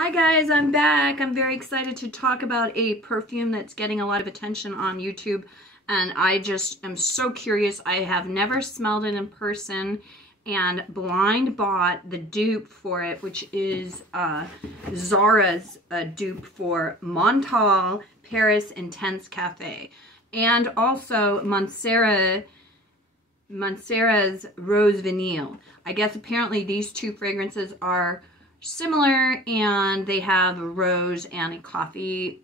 Hi guys, I'm back. I'm very excited to talk about a perfume that's getting a lot of attention on YouTube, and I just am so curious. I have never smelled it in person and blind bought the dupe for it, which is Zara's dupe for Montale Paris Intense Cafe, and also Montserrat's Rose Vanille. I guess apparently these two fragrances are similar, and they have a rose and a coffee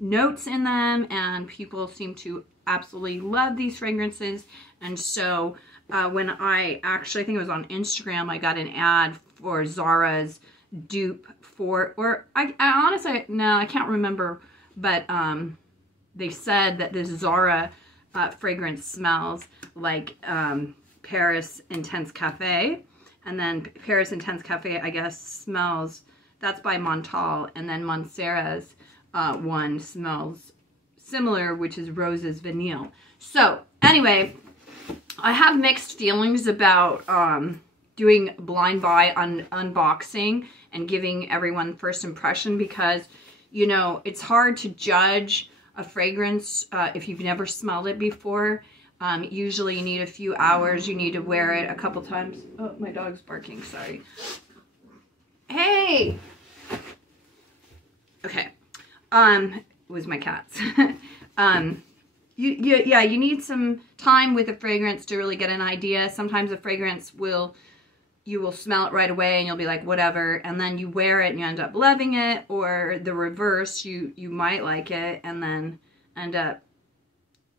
notes in them, and people seem to absolutely love these fragrances. And so when I think it was on Instagram, I got an ad for Zara's dupe for, or I honestly, no, I can't remember, but they said that this Zara fragrance smells like Paris Intense Cafe. And then Paris Intense Cafe, I guess, smells, that's by Montale. And then Montserrat's one smells similar, which is Rose's Vanille. So, anyway, I have mixed feelings about doing blind buy unboxing and giving everyone first impression, because, you know, it's hard to judge a fragrance if you've never smelled it before. Usually you need a few hours. You need to wear it a couple times. Oh, my dog's barking, sorry. Hey! Okay. It was my cats. You need some time with a fragrance to really get an idea. Sometimes a fragrance you will smell it right away and you'll be like, whatever. And then you wear it and you end up loving it, or the reverse, you might like it and then end up,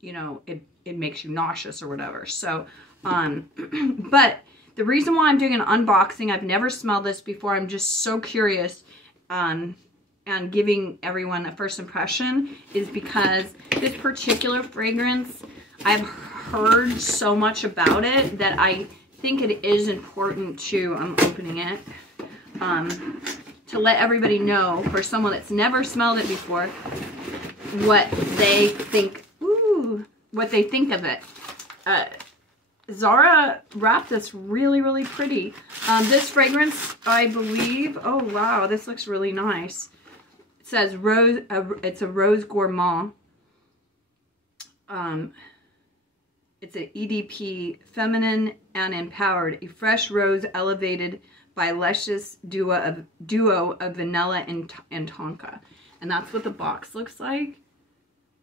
you know, it makes you nauseous or whatever. So, but the reason why I'm doing an unboxing, I've never smelled this before. I'm just so curious, and giving everyone a first impression, is because this particular fragrance, I've heard so much about it that I think it is important to, I'm opening it, to let everybody know, for someone that's never smelled it before, what they think of it. Zara wrapped this really, really pretty. This fragrance, I believe, oh wow, this looks really nice. It says rose, it's a rose gourmand. It's an EDP, feminine and empowered, a fresh rose elevated by luscious duo of vanilla and tonka. And that's what the box looks like,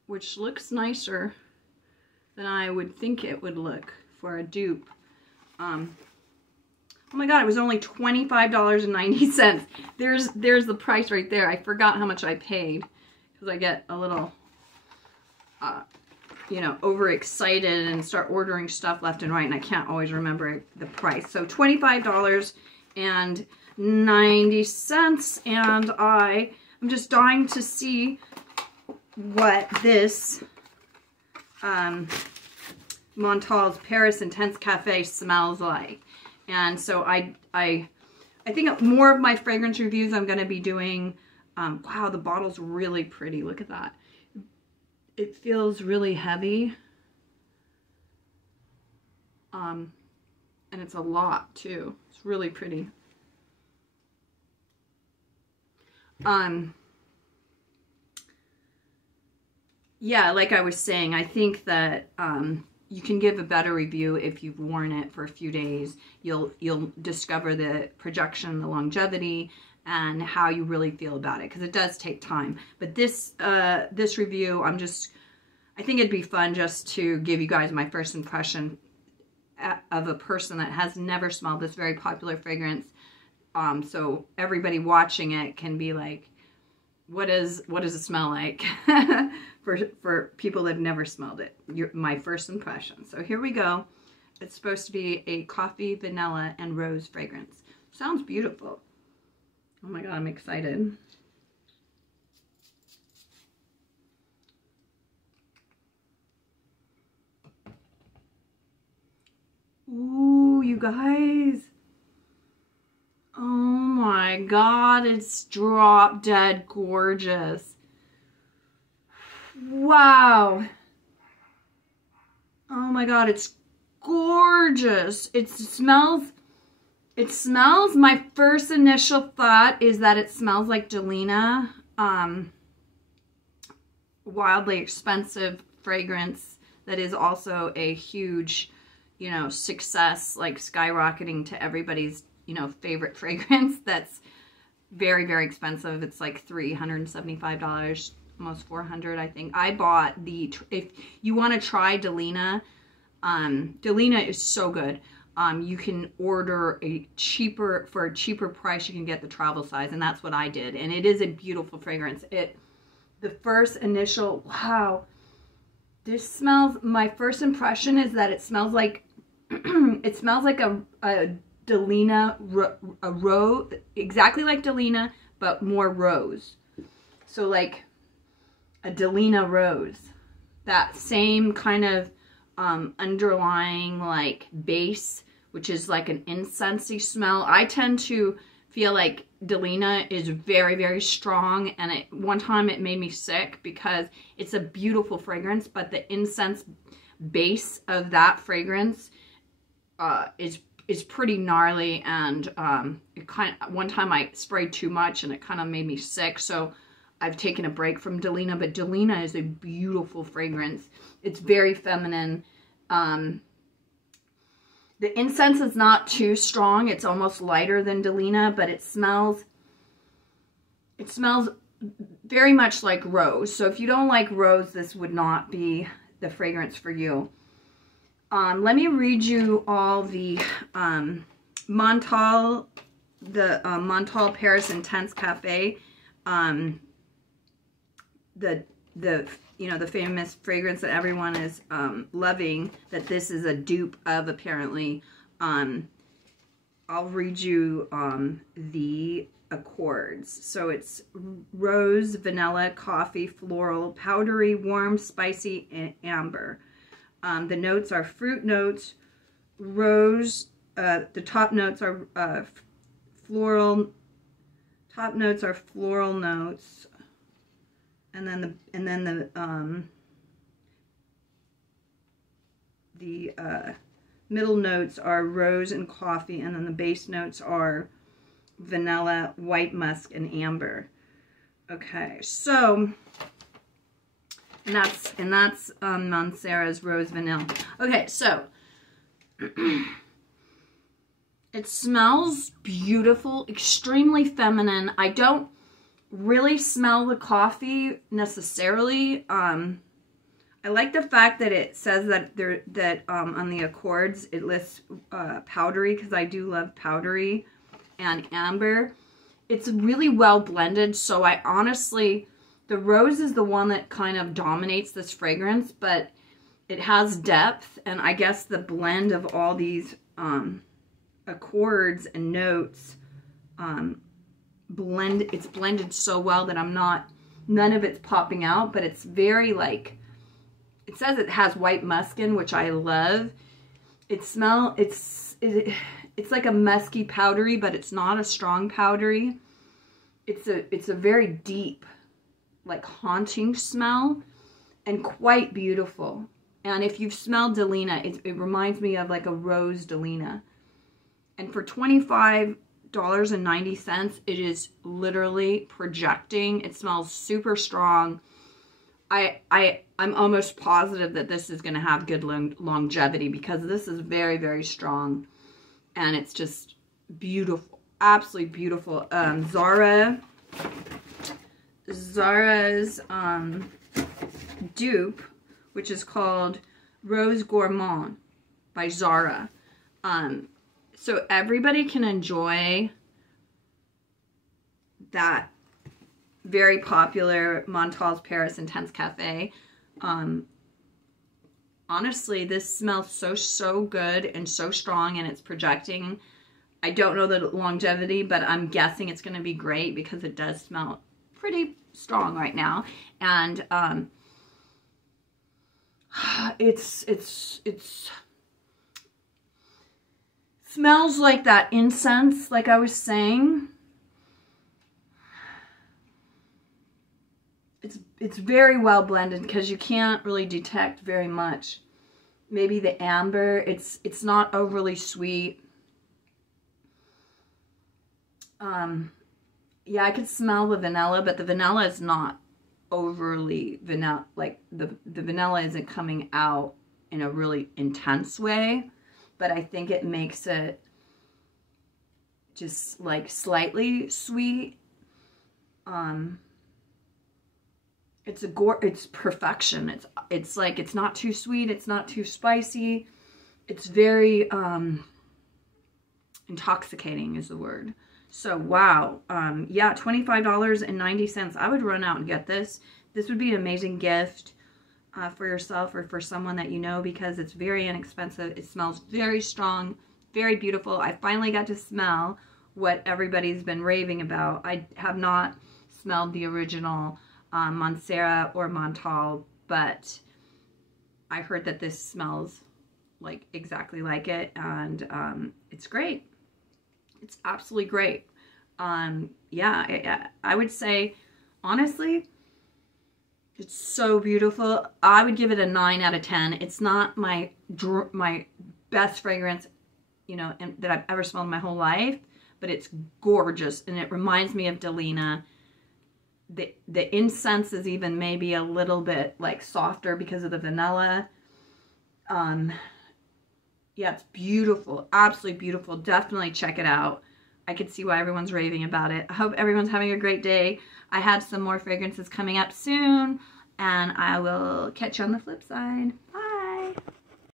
which looks nicer than I would think it would look for a dupe. Oh my god, it was only $25.90. There's the price right there. I forgot how much I paid, because I get a little, you know, overexcited and start ordering stuff left and right, and I can't always remember the price. So $25.90, and I'm just dying to see what this Montale's Paris Intense Cafe smells like. And so I think more of my fragrance reviews I'm going to be doing. Wow, the bottle's really pretty. Look at that. It feels really heavy. And it's a lot too. It's really pretty. Yeah, like I was saying, I think that you can give a better review if you've worn it for a few days. You'll discover the projection, the longevity, and how you really feel about it, because it does take time. But this review, I think it'd be fun just to give you guys my first impression of a person that has never smelled this very popular fragrance. So everybody watching it can be like, what does it smell like? for people that have never smelled it. My first impression. So here we go. It's supposed to be a coffee, vanilla, and rose fragrance. Sounds beautiful. Oh my god, I'm excited. Ooh, you guys. Oh my god, it's drop dead gorgeous. Wow. Oh my god, it's gorgeous. It smells It smells, my first initial thought is that it smells like Delina. Wildly expensive fragrance that is also a huge, you know, success, like skyrocketing to everybody's, you know, favorite fragrance. That's very, very expensive. It's like $375, almost $400, I think. I bought the, if you want to try Delina, Delina is so good. You can order for a cheaper price, you can get the travel size, and that's what I did. And it is a beautiful fragrance. The first initial, wow, this smells, my first impression is that it smells like, it smells like a Delina, a rose, exactly like Delina, but more rose. So like a Delina rose. That same kind of underlying like base, which is like an incensey smell. I tend to feel like Delina is very, very strong, and one time it made me sick because it's a beautiful fragrance, but the incense base of that fragrance is pretty gnarly, and one time I sprayed too much and it kind of made me sick, so I've taken a break from Delina. But Delina is a beautiful fragrance. It's very feminine. The incense is not too strong. It's almost lighter than Delina, but it smells very much like rose. So if you don't like rose, this would not be the fragrance for you. Let me read you all the montale, montale Paris Intense Cafe, you know, the famous fragrance that everyone is loving, that this is a dupe of, apparently. I'll read you the accords. So it's rose, vanilla, coffee, floral, powdery, warm, spicy, and amber. The notes are fruit notes, rose, the top notes are floral, notes. And then the middle notes are rose and coffee, and then the base notes are vanilla, white musk, and amber. Okay, so and that's Montserrat's Rose Vanilla. Okay, so it smells beautiful, extremely feminine. I don't really smell the coffee necessarily. I like the fact that it says that on the accords it lists powdery, because I do love powdery, and amber. It's really well blended, so I honestly, the rose is the one that kind of dominates this fragrance, but it has depth, and I guess the blend of all these accords and notes it's blended so well that none of it's popping out, but it's very like, it says it has white muskin, which I love. It's like a musky powdery, but it's not a strong powdery. It's a very deep, like haunting smell, and quite beautiful. And if you've smelled Delina, it reminds me of like a rose Delina. And for $25.90, it is literally projecting. It smells super strong. I'm almost positive that this is going to have good longevity, because this is very, very strong, and it's just beautiful, absolutely beautiful. Zara's dupe, which is called Rose Gourmand by Zara. So everybody can enjoy that very popular Montale's Paris Intense Cafe. Honestly, this smells so good and so strong, and it's projecting. I don't know the longevity, but I'm guessing it's going to be great, because it does smell pretty strong right now. And it's smells like that incense, like I was saying. It's very well blended, because you can't really detect very much. Maybe the amber, it's not overly sweet. Yeah, I could smell the vanilla, but the vanilla is not overly vanilla. Like the vanilla isn't coming out in a really intense way, but I think it makes it just like slightly sweet. It's perfection. It's like, it's not too sweet, it's not too spicy. It's very intoxicating is the word. So wow, yeah, $25.90. I would run out and get this. This would be an amazing gift for yourself or for someone that you know, because it's very inexpensive. It smells very strong, very beautiful. I finally got to smell what everybody's been raving about. I have not smelled the original Montale or montale, but I heard that this smells like exactly like it, and it's great. It's absolutely great. Yeah, I would say, honestly, it's so beautiful. I would give it a 9 out of 10. It's not my best fragrance, you know, that I've ever smelled in my whole life, but it's gorgeous, and it reminds me of Delina. The incense is even maybe a little bit like softer because of the vanilla. Yeah, it's beautiful, absolutely beautiful. Definitely check it out. I could see why everyone's raving about it. I hope everyone's having a great day. I have some more fragrances coming up soon, and I will catch you on the flip side. Bye.